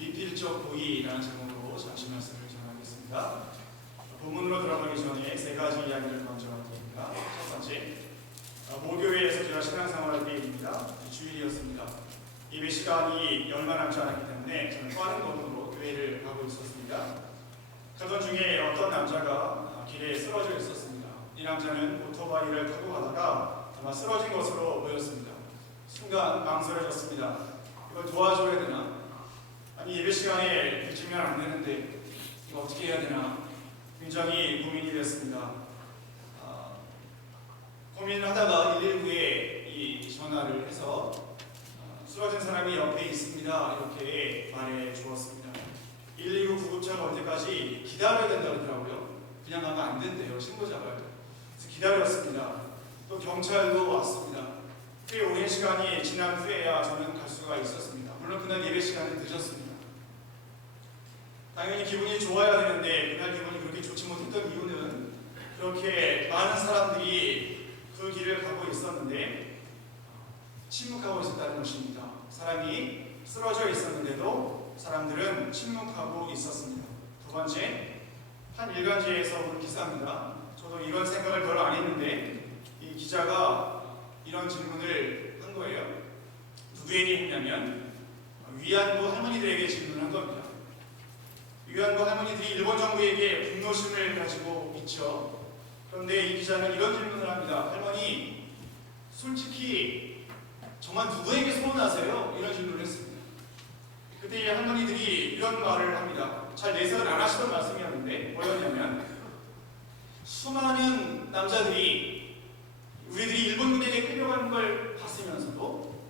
미필적 고의라는 제목으로 잠시 말씀을 전하겠습니다. 본문으로 들어가기 전에 세 가지 이야기를 먼저 드립니다. 첫 번째, 어, 모교회에서 제가 신앙생활할 때입니다. 주일이었습니다. 예배 시간이 얼마 남지 않았기 때문에 저는 빠른 걸음으로 교회를 가고 있었습니다. 가던 중에 어떤 남자가 길에 쓰러져 있었습니다. 이 남자는 오토바이를 타고 가다가 아마 쓰러진 것으로 보였습니다. 순간 망설여졌습니다. 이걸 도와줘야 되나? 아니 예배 시간에 늦으면 안 되는데 이거 어떻게 해야 되나? 굉장히 고민이 됐습니다. 아, 고민을 하다가 119에 이 전화를 해서 아, 쓰러진 사람이 옆에 있습니다. 이렇게 말해 주었습니다. 119 구급차가 올 때까지 기다려야 된다고 하더라고요. 그냥 가면 안 된대요. 신고자가요. 그래서 기다렸습니다. 또 경찰도 왔습니다. 꽤 오랜 시간이 지난 후에야 저는 갈 수가 있었습니다. 물론 그날 예배 시간은 늦었습니다. 당연히 기분이 좋아야 되는데 그날 기분이 그렇게 좋지 못했던 이유는 그렇게 많은 사람들이 그 길을 가고 있었는데 침묵하고 있었다는 것입니다. 사람이 쓰러져 있었는데도 사람들은 침묵하고 있었습니다. 두 번째, 한 일간지에서 본 기사입니다. 저도 이런 생각을 별로 안 했는데 이 기자가 이런 질문을 한 거예요. 누구에게 했냐면 위안부 할머니들에게 질문을 한 겁니다. 위안부 할머니들이 일본 정부에게 분노심을 가지고 있죠. 그런데 이 기자는 이런 질문을 합니다. 할머니, 솔직히 정말 누구에게 소원하세요? 이런 질문을 했습니다. 그때 이 할머니들이 이런 말을 합니다. 잘 내색을 안 하시던 말씀이었는데 뭐였냐면 수많은 남자들이 우리들이 일본 군에게 끌려가는 걸 봤으면서도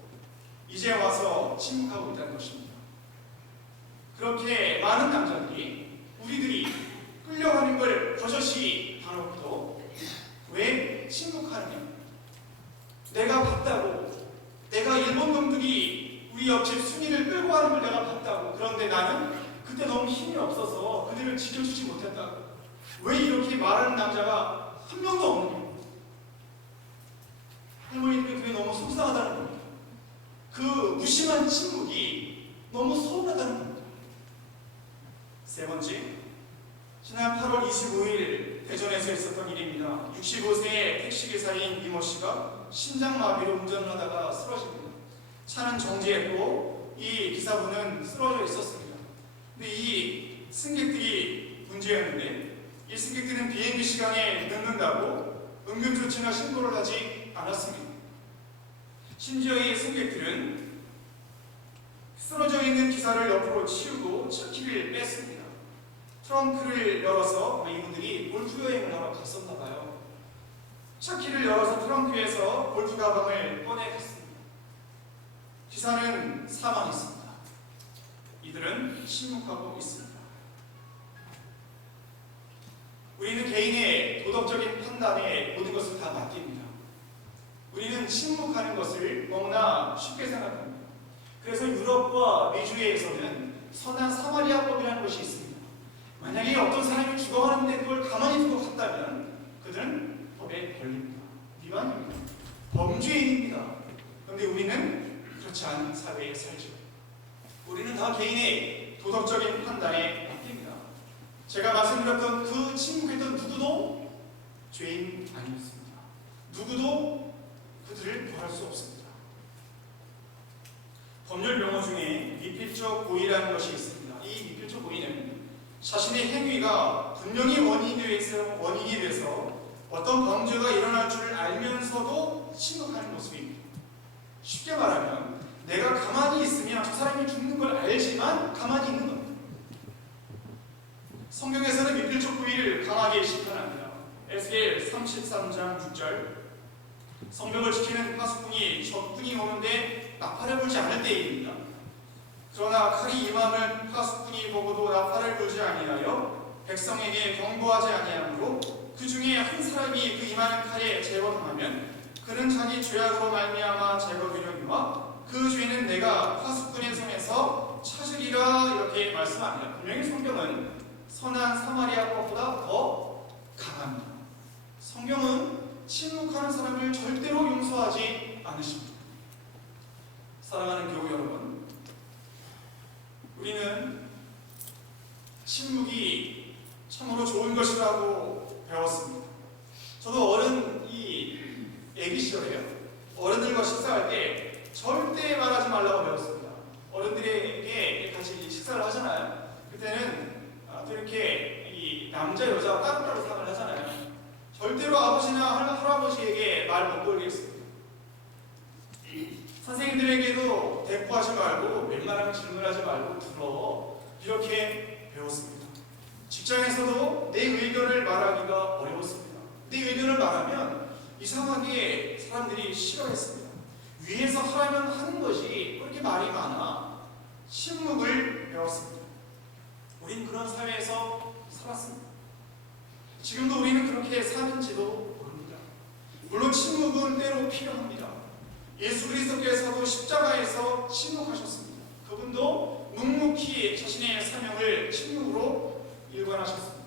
이제 와서 침묵하고 있다는 것입니다. 그렇게 많은 남자들이 우리들이 끌려가는 걸 버젓이 봐놓고도 왜 침묵하느냐? 내가 봤다고, 내가 일본 놈들이 우리 옆집 순이를 끌고 가는 걸 내가 봤다고. 그런데 나는 그때 너무 힘이 없어서 그들을 지켜주지 못했다고. 왜 이렇게 말하는 남자가 한 명도 없느냐? 할머니들이 그게 너무 속상하다는 겁니다. 그 무심한 침묵이 너무 서운하다는 겁니다. 세 번째, 지난 8월 25일 대전에서 있었던 일입니다. 65세의 택시기사인 이모 씨가 심장마비로 운전을 하다가 쓰러집니다. 차는 정지했고 이 기사분은 쓰러져 있었습니다. 근데 이 승객들이 문제였는데 이 승객들은 비행기 시간에 늦는다고 응급조치나 신고를 하지 않았습니다. 심지어 이 승객들은 쓰러져 있는 기사를 옆으로 치우고 차 키를 뺐습니다. 트렁크를 열어서 이분들이 골프 여행을 하러 갔었나 봐요. 차키를 열어서 트렁크에서 골프 가방을 꺼내 갔습니다. 기사는 사망했습니다. 이들은 침묵하고 있습니다. 우리는 개인의 도덕적인 판단에 모든 것을 다 맡깁니다. 우리는 침묵하는 것을 너무나 쉽게 생각합니다. 그래서 유럽과 미주에서는 선한 사마리아법이라는 것이 있습니다. 만약에 어떤 사람이 죽어가는데 그걸 가만히 두고 갔다면 그들은 법에 걸립니다. 위반입니다. 범죄인입니다. 그런데 우리는 그렇지 않은 사회에 살죠. 우리는 다 개인의 도덕적인 판단에 맡깁니다. 제가 말씀드렸던 그 침묵했던 누구도 죄인 아니었습니다. 누구도 그들을 구할 수 없습니다. 법률 용어 중에 미필적 고의라는 것이 있습니다. 이 미필적 고의는 자신의 행위가 분명히 원인이 돼서, 원인이 돼서 어떤 범죄가 일어날 줄 알면서도 침묵하는 모습입니다. 쉽게 말하면 내가 가만히 있으면 저 사람이 죽는 걸 알지만 가만히 있는 겁니다. 성경에서는 미필적 고의를 강하게 시편합니다. 에스겔 33장 6절 성벽을 지키는 파수꾼이 적군이 오는데 나팔을 불지 않을 때입니다. 그러나 칼이 임함을 파수꾼이 보고도 나팔을 불지 아니하여 백성에게 경고하지 아니하므로 그 중에 한 사람이 그 임하는 칼에 제거당하면 그는 자기 죄악으로 말미암아 제거되려니와 그 죄는 내가 파수꾼의 손에서 찾으리라 이렇게 말씀합니다. 분명히 성경은 선한 사마리아법보다 더 강합니다. 성경은 침묵하는 사람을 절대로 용서하지 않으십니다. 사랑하는 교우 여러분, 우리는 침묵이 참으로 좋은 것이라고 배웠습니다. 저도 어른 이 애기 시절에요. 어른들과 식사할 때 절대 말하지 말라고 배웠습니다. 어른들에게 같이 식사를 하잖아요. 그때는 아, 또 이렇게 이 남자 여자 따로따로 상을 하잖아요. 절대로 아버지나 할- 할아버지에게 말 못 걸겠습니다. 선생님들에게도 대꾸하지 말고 웬만하면 질문하지 말고 들어 이렇게 배웠습니다. 직장에서도 내 의견을 말하기가 어려웠습니다. 내 의견을 말하면 이상하게 사람들이 싫어했습니다. 위에서 하라면 하는 것이 왜 이렇게 말이 많아? 침묵을 배웠습니다. 우린 그런 사회에서 살았습니다. 지금도 우리는 그렇게 사는지도 모릅니다. 물론 침묵은 때로 필요합니다. 예수 그리스도께서도 십자가에서 침묵하셨습니다. 그분도 묵묵히 자신의 사명을 침묵으로 일관하셨습니다.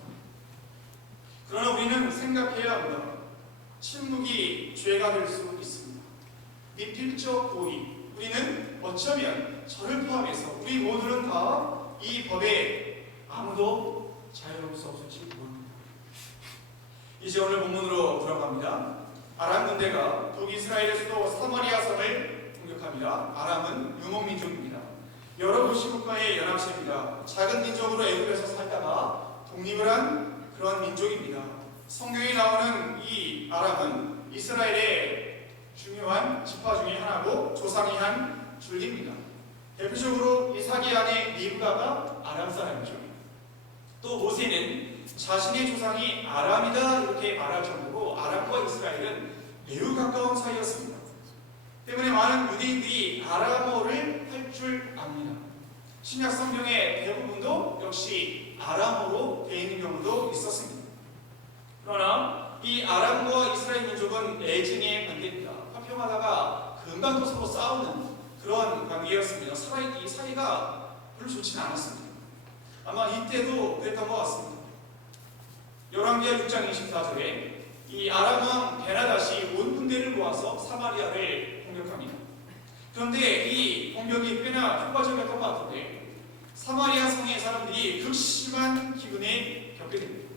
그러나 우리는 생각해야 합니다. 침묵이 죄가 될 수 있습니다. 미필적 고의. 우리는 어쩌면 저를 포함해서 우리 모두는 다 이 법에 아무도 자유로울 수 없을지 모릅니다. 이제 오늘 본문으로 들어갑니다. 아람 군대가 북이스라엘의 수도 사마리아 성을 공격합니다. 아람은 유목민족입니다. 여러 도시 국가의 연합체입니다. 작은 민족으로 애국에서 살다가 독립을 한 그런 민족입니다. 성경에 나오는 이 아람은 이스라엘의 중요한 지파 중의 하나고 조상이 한 줄기입니다. 대표적으로 이삭이 아내 리브가가 아람 사람이죠. 또 모세는 자신의 조상이 아람이다 이렇게 말할 정도로 아람과 이스라엘은 매우 가까운 사이였습니다. 때문에 많은 유대인들이 아람어를 할 줄 압니다. 신약 성경의 대부분도 역시 아람어로 되어 있는 경우도 있었습니다. 그러나 이 아람과 이스라엘 민족은 애증의 관계입니다. 화평하다가 금방 또 서로 싸우는 그런 관계였습니다. 사이, 이 사이가 별로 좋지는 않았습니다. 아마 이때도 그랬던 것 같습니다. 열왕기하 6장 24절에 이 아람 왕 베나다시 온 군대를 모아서 사마리아를 공격합니다. 그런데 이 공격이 꽤나 효과적이었던 것 같은데 사마리아 성의 사람들이 극심한 기근에 겪게 됩니다.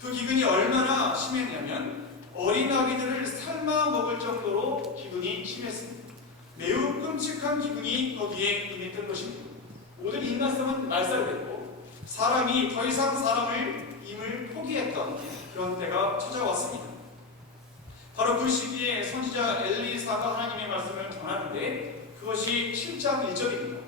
그 기근이 얼마나 심했냐면 어린 아기들을 삶아 먹을 정도로 기근이 심했습니다. 매우 끔찍한 기근이 거기에 임했던 것입니다. 모든 인간성은 말살됐고 사람이 더 이상 사람을 임을 포기했던 그런 때가 찾아왔습니다. 바로 그 시기에 선지자 엘리사가 하나님의 말씀을 전하는데 그것이 7장 1절입니다.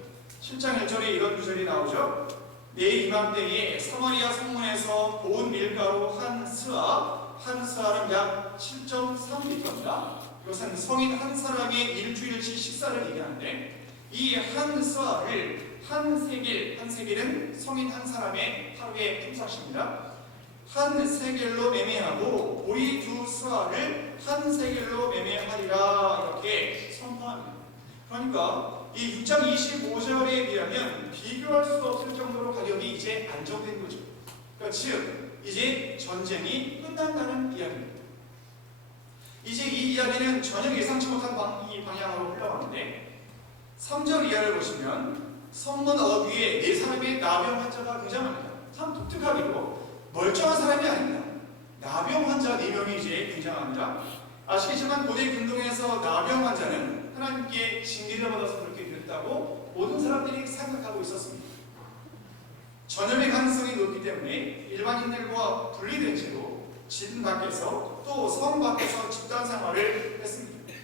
7장 1절에 이런 구절이 나오죠. 내 이맘때에 사마리아 성문에서 온 밀가루 한 스아, 한 스아는 약 7.3리터입니다. 이것은 성인 한 사람의 일주일치 식사를 얘기하는데 이 한 스아를 한 세겔, 한 세겔은 성인 한 사람의 하루의 품삯입니다. 한 세겔로 매매하고 보리 두 스아를 한 세겔로 매매하리라 이렇게 선포합니다. 그러니까 이 6장 25절에 비하면 비교할 수 없을 정도로 가격이 이제 안정된 거죠. 그러니까 즉 이제 전쟁이 끝난다는 이야기입니다. 이제 이 이야기는 전혀 예상치 못한 방, 이 방향으로 흘러가는데 3절 이하를 보시면 성문 어귀에 네 사람의 나병 환자가 등장합니다. 참 독특하게도 멀쩡한 사람이 아닙니다. 나병 환자 네 명이 이제 등장합니다. 아시겠지만 고대 근동에서 나병 환자는 하나님께 징계를 받아서 그렇게 됐다고 모든 사람들이 생각하고 있었습니다. 전염의 가능성이 높기 때문에 일반인들과 분리된 채로 진 밖에서 또 성 밖에서 집단 생활을 했습니다.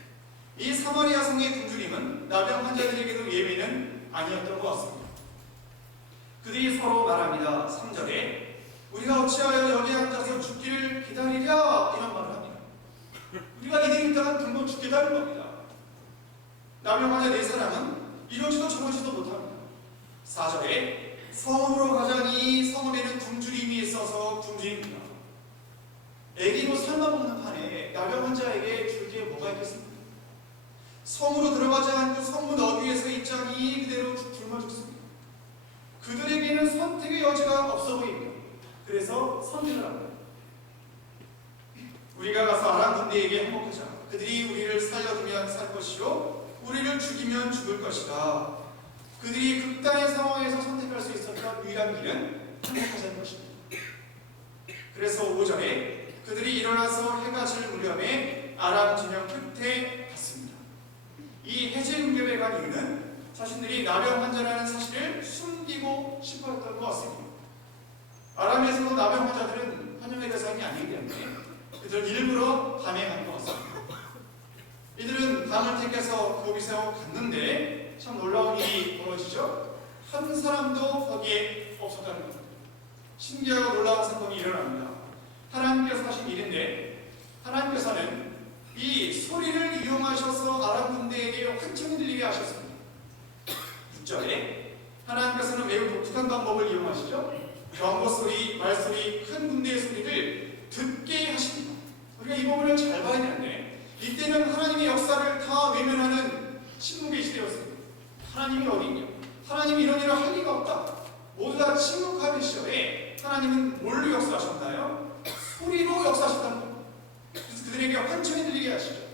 이 사마리아 성의 굶주림은 나병 환자들에게도 예외는 아니었던 것 같습니다. 그들이 서로 말합니다. 3절에 우리가 어찌하여 여기 앉아서 죽기를 기다리랴 이런 말을 합니다. 우리가 이대로 있다가 금방 죽겠다는 겁니다. 나병 환자 네 사람은 이러지도 저러지도 못합니다. 4절에 성으로 가자니 성읍에는 굶주림이 있어서 굶주립니다. 애기로 삶아먹는 판에 나병 환자에게 줄게 뭐가 있겠습니까? 성으로 들어가지 않고 성문 어귀에서 입장이 그대로 굶어 죽습니다. 그들에게는 선택의 여지가 없어 보입니다. 그래서 선택을 합니다. 우리가 가서 아람 군대에게 항복하자. 그들이 우리를 살려두면 살 것이요, 우리를 죽이면 죽을 것이다. 그들이 극단의 상황에서 선택을 자들은 항복하자는 것입니다. 그래서 오전에 그들이 일어나서 해가 질 무렵에 아람 진영 끝에 갔습니다. 이 해질 무렵에 간 이유는 자신들이 나병 환자라는 사실을 숨기고 싶었던 것 같습니다. 아람에서도 나병 환자들은 환영의 대상이 아니기 때문에 그들은 일부러 밤에 간 것 같습니다. 이들은 밤을 택해서 거기서 갔는데 참 놀라운 일이 벌어지죠. 한 사람도 거기에 없었다는 겁니다. 신기하고 놀라운 사건이 일어납니다. 하나님께서 하신 일인데 하나님께서는 이 소리를 이용하셔서 아람 군대에게 환청이 들리게 하셨습니다. 6절에 하나님께서는 매우 독특한 방법을 이용하시죠. 경보 소리, 말 소리, 큰 군대의 소리를 듣게 하십니다. 우리가 이 부분을 잘 봐야 되는데 이때는 하나님의 역사를 다 외면하는 침묵의 시대였습니다. 하나님이 어디 있냐? 하나님이 이런 일을 할 리가 없다. 모두 다 침묵하는 시절에 하나님은 뭘로 역사하셨나요? 소리로 역사하셨다는 겁니다. 그래서 그들에게 환청이 들리게 하시죠.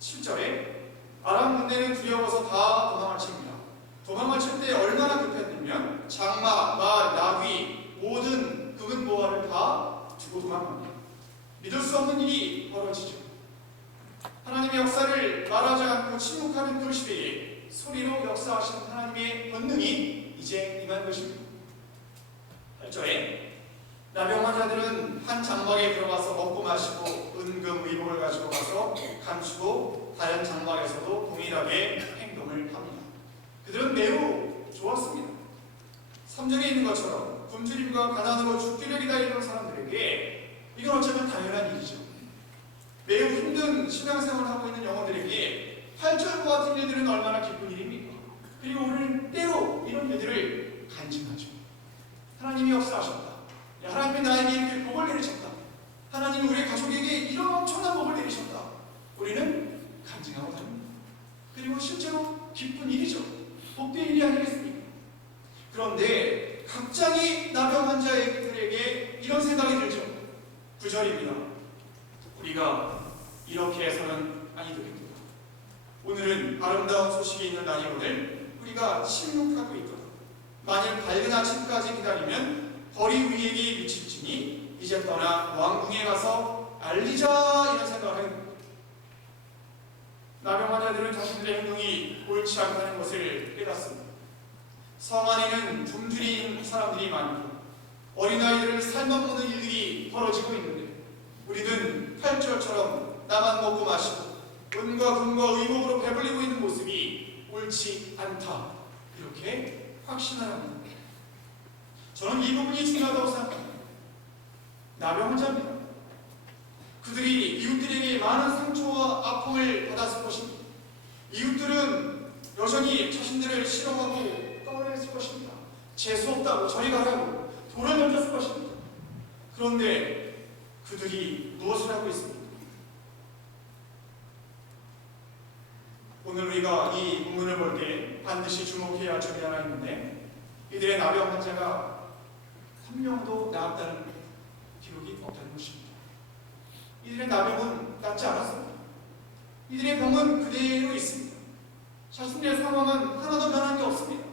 7절에 아람 군대는 두려워서 다 도망을 칩니다. 도망을 칠 때 얼마나 급했냐면 장마, 말, 나귀 모든 극은 보화를 다 두고 도망갑니다. 믿을 수 없는 일이 벌어지죠. 하나님의 역사를 말하지 않고 침묵하는 그 시대에 소리로 역사하신 하나님의 권능이 이제 임한 것입니다. 8절에 나병 환자들은 한 장막에 들어가서 먹고 마시고 은금 의복을 가지고 가서 감추고 다른 장막에서도 동일하게 행동을 합니다. 그들은 매우 좋았습니다. 3절에 있는 것처럼 굶주림과 가난으로 죽기를 기다리는 사람들에게 이건 어쩌면 당연한 일이죠. 매우 힘든 신앙생활을 하고 있는 영혼들에게 8절과 같은 일들은 얼마나 기쁜 일입니까? 그리고 우리는 때로 이런 일들을 간증하죠. 하나님이 역사하셨다. 야, 하나님이 나에게 이렇게 복을 내리셨다. 하나님이 우리 가족에게 이런 엄청난 복을 내리셨다. 우리는 간증하고 다닙니다. 그리고 실제로 기쁜 일이죠. 복된 일이 아니겠습니까? 그런데 갑자기 나병 환자들에게 이런 생각이 들죠. 9절입니다. 우리가 이렇게 해서는 아니 됩니다. 오늘은 아름다운 소식이 있는 날이오늘 우리가 침묵하고 있거든. 만일 밝은 아침까지 기다리면 벌이 우리에게 미칠지니 이제 떠나 왕궁에 가서 알리자 이런 생각을 하는 겁니다. 나병 환자들은 자신들의 행동이 옳지 않다는 것을 깨닫습니다. 성 안에는 굶주린 사람들이 많고 어린아이들을 삶아먹는 일들이 벌어지고 있는데 우리는 8절처럼 나만 먹고 마시고 은과 금과 의복으로 배불리고 있는 모습이 옳지 않다 이렇게 확신하는 겁니다. 저는 이 부분이 중요하다고 생각합니다. 나병 환자입니다. 그들이 이웃들에게 많은 상처와 아픔을 받았을 것입니다. 이웃들은 여전히 자신들을 싫어하고 떠올렸을 것입니다. 재수 없다고 저리 가라고 돌을 던졌을 것입니다. 그런데 그들이 무엇을 하고 있습니까? 오늘 우리가 이 본문을 볼 때 반드시 주목해야 할 점이 하나 있는데 이들의 나병 환자가 한 명도 나았다는 기록이 없다는 것입니다. 이들의 나병은 낫지 않았습니다. 이들의 병은 그대로 있습니다. 자신들의 상황은 하나도 변한 게 없습니다.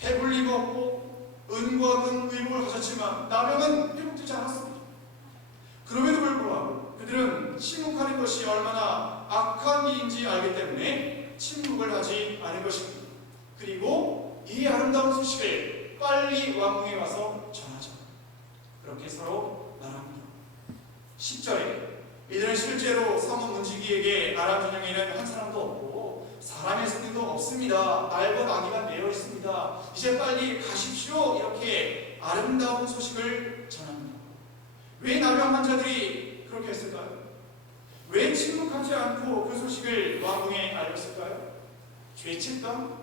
배불리고 없고 은과 금 의복을 가졌지만 나병은 회복되지 않았습니다. 그럼에도 불구하고 그들은 침묵하는 것이 얼마나 악한 일인지 알기 때문에 침묵을 하지 않은 것입니다. 그리고 이 아름다운 소식을 빨리 왕궁에 와서 전하자. 그렇게 서로 말합니다. 10절에 이들은 실제로 성은 문지기에게 아람 전형에는 한 사람도 없고 사람의 손님도 없습니다. 날과 나귀가 매여 있습니다. 이제 빨리 가십시오. 이렇게 아름다운 소식을 전합니다. 왜 나병 환자들이 그렇게 했을까요? 왜 침묵하지 않고 그 소식을 왕궁에 알렸을까요? 죄책감?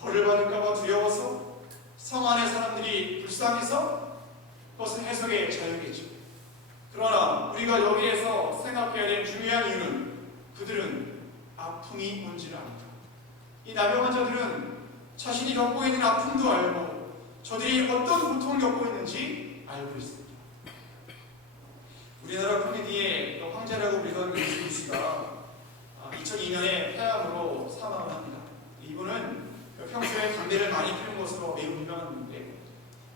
벌을 받을까봐 두려워서? 성 안의 사람들이 불쌍해서? 그것은 해석의 자유겠죠. 그러나 우리가 여기에서 생각해야 될 중요한 이유는 그들은 아픔이 뭔지를 압니다. 이 나병 환자들은 자신이 겪고 있는 아픔도 알고 저들이 어떤 고통을 겪고 있는지 알고 있습니다. 우리나라 코미디의 그 황제라고 불리던 유승우 씨가 2002년에 폐암으로 사망을 합니다. 이분은 평소에 담배를 많이 피운 것으로 매우 유명한 분인데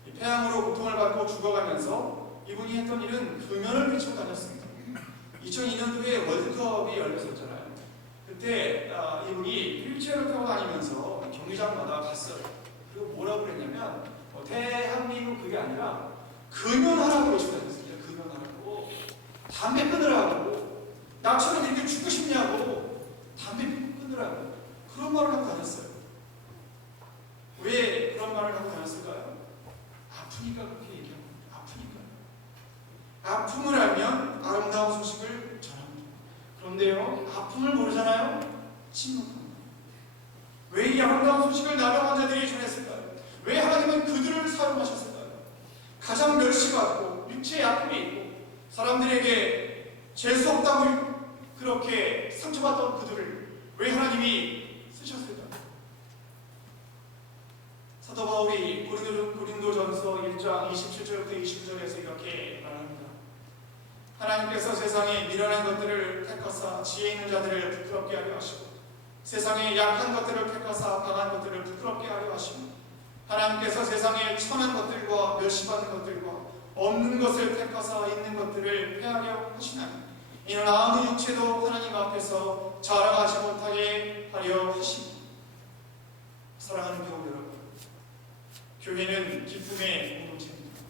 이 폐암으로 고통을 받고 죽어가면서 이분이 했던 일은 금연을 피치고 다녔습니다. 2002년도에 월드컵이 열렸었잖아요. 그때 아, 이분이 휠체어를 타고 다니면서 경기장마다 갔어요. 그리고 뭐라고 그랬냐면 어, 대한민국 그게 아니라 금연하라고 다녔습니다. 금연하라고 담배 끊으라고 나처럼 이렇게 죽고 싶냐고 담배 끊으라고 그런 말을 하고 다녔어요. 왜 그런 말을 하고 다녔을까요? 아프니까 그렇게 얘기합니다. 아프니까. 아픔을 알면 아름다운 소식을 전합니다. 그런데요, 아픔을 모르잖아요? 침묵합니다. 왜 이 아름다운 소식을 나병 환자들이 전했을까요? 왜 하나님은 그들을 사용하셨을까요? 가장 멸시받고 육체의 사람들에게 재수 없다고 그렇게 상처받던 그들을 왜 하나님이 쓰셨을까요? 사도 바울이 고린도, 고린도전서 1장 27절부터 29절에서 이렇게 말합니다. 하나님께서 세상에 미련한 것들을 택하사 지혜 있는 자들을 부끄럽게 하려 하시고 세상에 약한 것들을 택하사 강한 것들을 부끄럽게 하려 하시고 하나님께서 세상에 천한 것들과 멸시받는 것들과 없는 것을 택하사 있는 것들을 패하려 하시나니 이는 아무 육체도 하나님 앞에서 자랑하지 못하게 하려 하십니다. 사랑하는 교우 여러분 교회는 기쁨의 공동체입니다.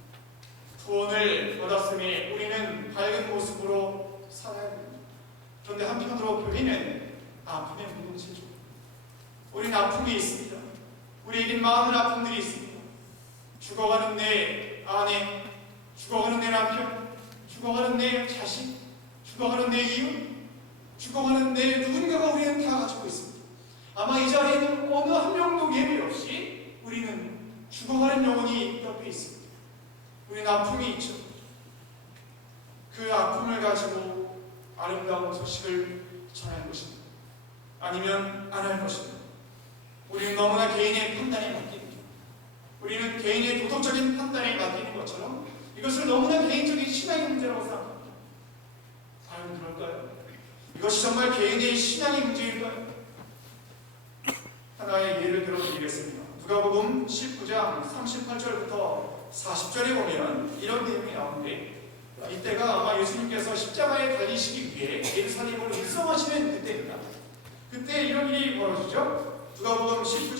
구원을 받았음에 우리는 밝은 모습으로 살아야 됩니다. 그런데 한편으로 교회는 아픔의 공동체죠. 우리는 아픔이 있습니다. 우리에겐 많은 아픔들이 있습니다. 죽어가는 내 아내, 죽어가는 내 남편, 죽어가는 내 자식, 죽어가는 내 이웃, 죽어가는 내 누군가가 우리는 다 가지고 있습니다. 아마 이 자리에는 어느 한 명도 예외 없이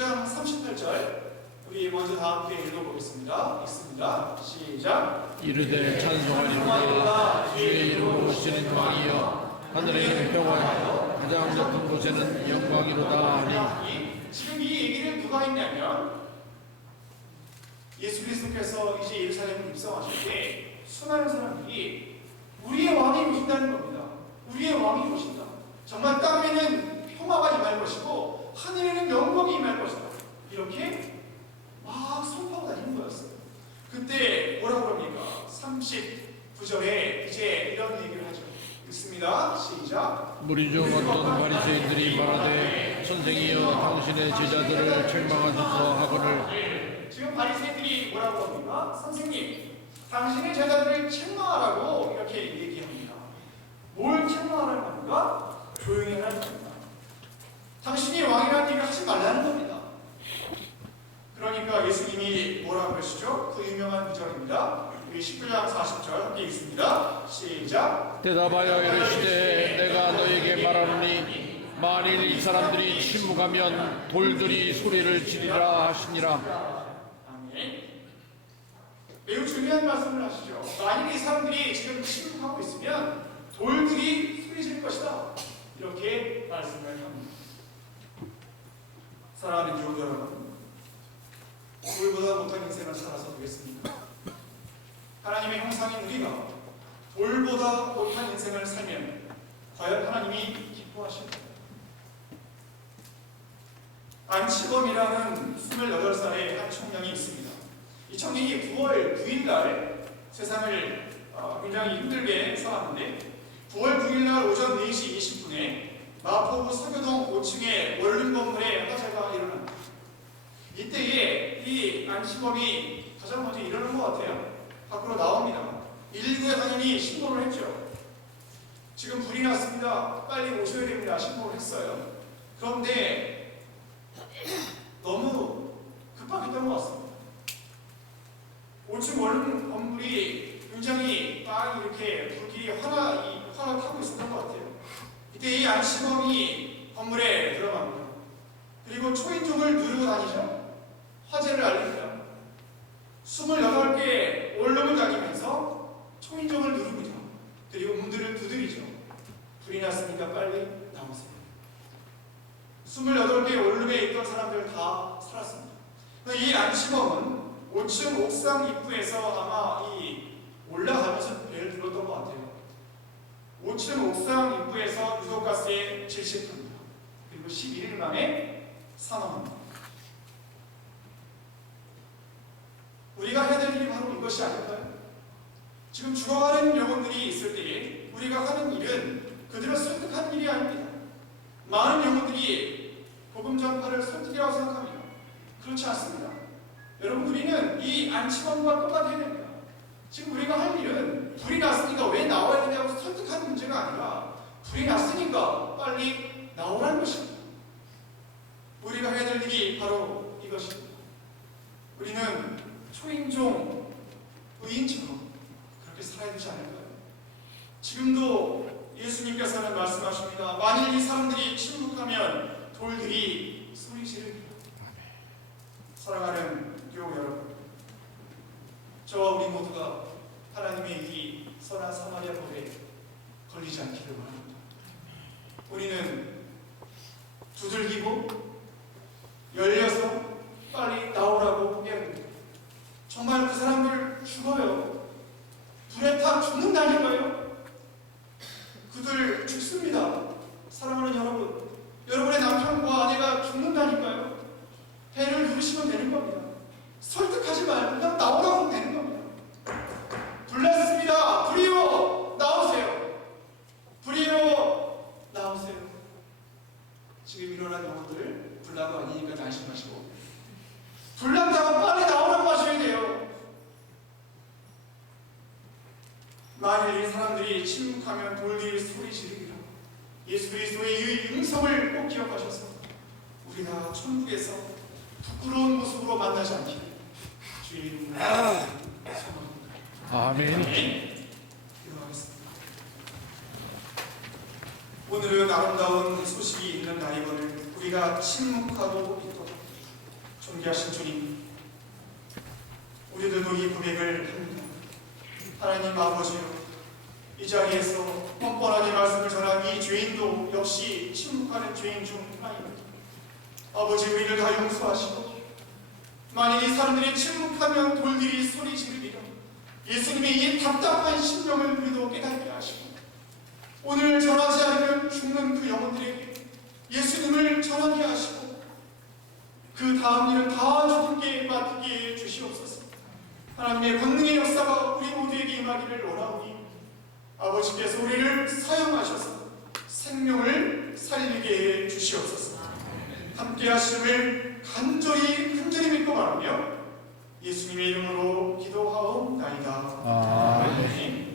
10장 38절 우리 먼저 다 함께 읽어보겠습니다. 읽습니다. 시작. 이르되 예, 찬송하리로다 주의 이름 오시는 광이여 하늘에는 평화여 가장 높은 곳에는 영광이로다 하니 지금 이 얘기는 누가 했냐면 예수 그리스도께서 이제 예루살렘을 입성하실 때 수많은 사람들이 우리의 왕이 오신다는 겁니다. 우리의 왕이 오신다. 정말 땅에는 평화가 임할 것이고 하늘에는 영광이 임할 것이다. 이렇게 막 선포하고 다니는 거였어요. 그때 뭐라고 그럽니까? 39절에 이제 이런 얘기를 하죠. 읽습니다. 시작. 무리 중 어떤 바리새인들이 말하되 선생이여 당신의 제자들을 책망하소서 하거늘 지금 바리새인들이 뭐라고 합니까? 선생님, 당신의 제자들을 책망하라고 이렇게 얘기합니다. 뭘 책망하라는 겁니까? 조용히 하라는 겁니다. 당신이 왕이라는 얘기를 하지 말라는 겁니다. 그러니까 예수님이 뭐라고 그러시죠? 그 유명한 구절입니다. 우리 19장 40절 함께 읽습니다. 시작. 대답하여 이르시되 내가 너에게 말하노니 만일 이 사람들이 침묵하면 돌들이 소리를 지르라 하시니라 아멘. 매우 중요한 말씀을 하시죠. 만일 이 사람들이 지금 침묵하고 있으면 돌들이 소리 질 것이다. 이렇게 말씀을 합니다. 사랑하는 교우 여러분, 돌보다 못한 인생을 살아서 되겠습니까? 하나님의 형상인 우리가 돌보다 못한 인생을 살면 과연 하나님이 기뻐하실까요? 안치범이라는 28살의 한 청년이 있습니다. 이 청년이 9월 9일 날 세상을 어, 굉장히 힘들게 살았는데 9월 9일 날 오전 4시 20분에 마포구 서교동 5층의 원룸 건물에 일어납니다. 이때에 이 안치범이 가장 먼저 일어난 것 같아요. 밖으로 나옵니다. 119에 당연히 신고를 했죠. 지금 불이 났습니다. 빨리 오셔야 됩니다. 신고를 했어요. 그런데 너무 급박했던 것 같습니다. 건물이 굉장히 막 이렇게 불길이 화나 이 화가 타고 있었던 것 같아요. 이때 이 안시범이 건물에 들어갑니다. 그리고 초인종을 누르고 다니죠. 화재를 알립니다. 28개 원룸을 다니면서 초인종을 누릅니다. 그리고 문들을 두드리죠. 불이 났으니까 빨리 나오세요. 28개 원룸에 있던 사람들 다 살았습니다. 이 안시범은 5층 옥상 입구에서 아마 이 올라가면서 배를 들었던 것 같아요. 5층 옥상 입구에서 유독가스에 질식합니다. 그리고 11일 사망합니다. 우리가 해야 될 일이 바로 이것이 아닐까요? 지금 죽어가는 영혼들이 있을 때에 우리가 하는 일은 그들을 설득하는 일이 아닙니다. 많은 영혼들이 복음 전파를 설득이라고 생각합니다. 그렇지 않습니다. 여러분 우리는 이 안치범과 똑같아야 됩니다. 지금 우리가 할 일은 불이 났으니까 왜 나와야 되냐고 설득하는 문제가 아니라 불이 났으니까 빨리 나오라는 것입니다. 우리가 해야 될 일이 바로 이것입니다. 우리는 초인종 의인처럼 그렇게 살아야 되지 않을까요? 지금도 예수님께서는 말씀하십니다. 만일 이 사람들이 침묵하면 돌들이 소리 지르리라. 사랑하는 교우 여러분, 저와 우리 모두가 하나님의 이 선한 사마리아 법에 걸리지 않기를 바랍니다. 우리는 두들기고 열려서 빨리 나오라고 됩니다. 정말 그 사람들 죽어요. 불에 타 죽는다니까요. 그들 죽습니다. 사랑하는 여러분, 여러분의 남편과 아내가 죽는다니까요. 배를 누르시면 되는 겁니다. 설득하지 말고 그냥 나오라고 하면 되는 겁니다. 불났습니다. 불이요. 나오세요. 불이요. 지금 일어난 영혼들 불나고 아니니까 안심하시고 불난다고 빨리 나오라고 하셔야 돼요. 만일 이 사람들이 침묵하면 돌들이 소리 지르리라. 예수 그리스도의 이 음성을 꼭 기억하셔서 우리가 천국에서 부끄러운 모습으로 만나지 않기를 이름으로 소망합니다. 아멘. 아멘. 기도하겠습니다. 오늘은 아름다운 소식이 있는 날이거늘 우리가 침묵하고 있도록 존귀하신 주님 우리들도 이 고백을 합니다. 하나님 아버지요 이 자리에서 뻔뻔하게 말씀을 전한 이 죄인도 역시 침묵하는 죄인 중 하나입니다. 아버지 우리를 다 용서하시고 만일 이 사람들이 침묵하면 돌들이 소리 지르리라 예수님의 이 답답한 심령을 우리도 깨닫게 하시고 오늘 전하지 않으면 죽는 그 영혼들에게 예수님을 전하게 하시고 그 다음 일은 다 주님께 맡기게 주시옵소서 하나님의 권능의 역사가 우리 모두에게 임하기를 원하오니 아버지께서 우리를 사용하셔서 생명을 살리게 해 주시옵소서 함께 하심을 간절히 간절히 믿고 바라며 예수님의 이름으로 기도하옵나이다. 아멘.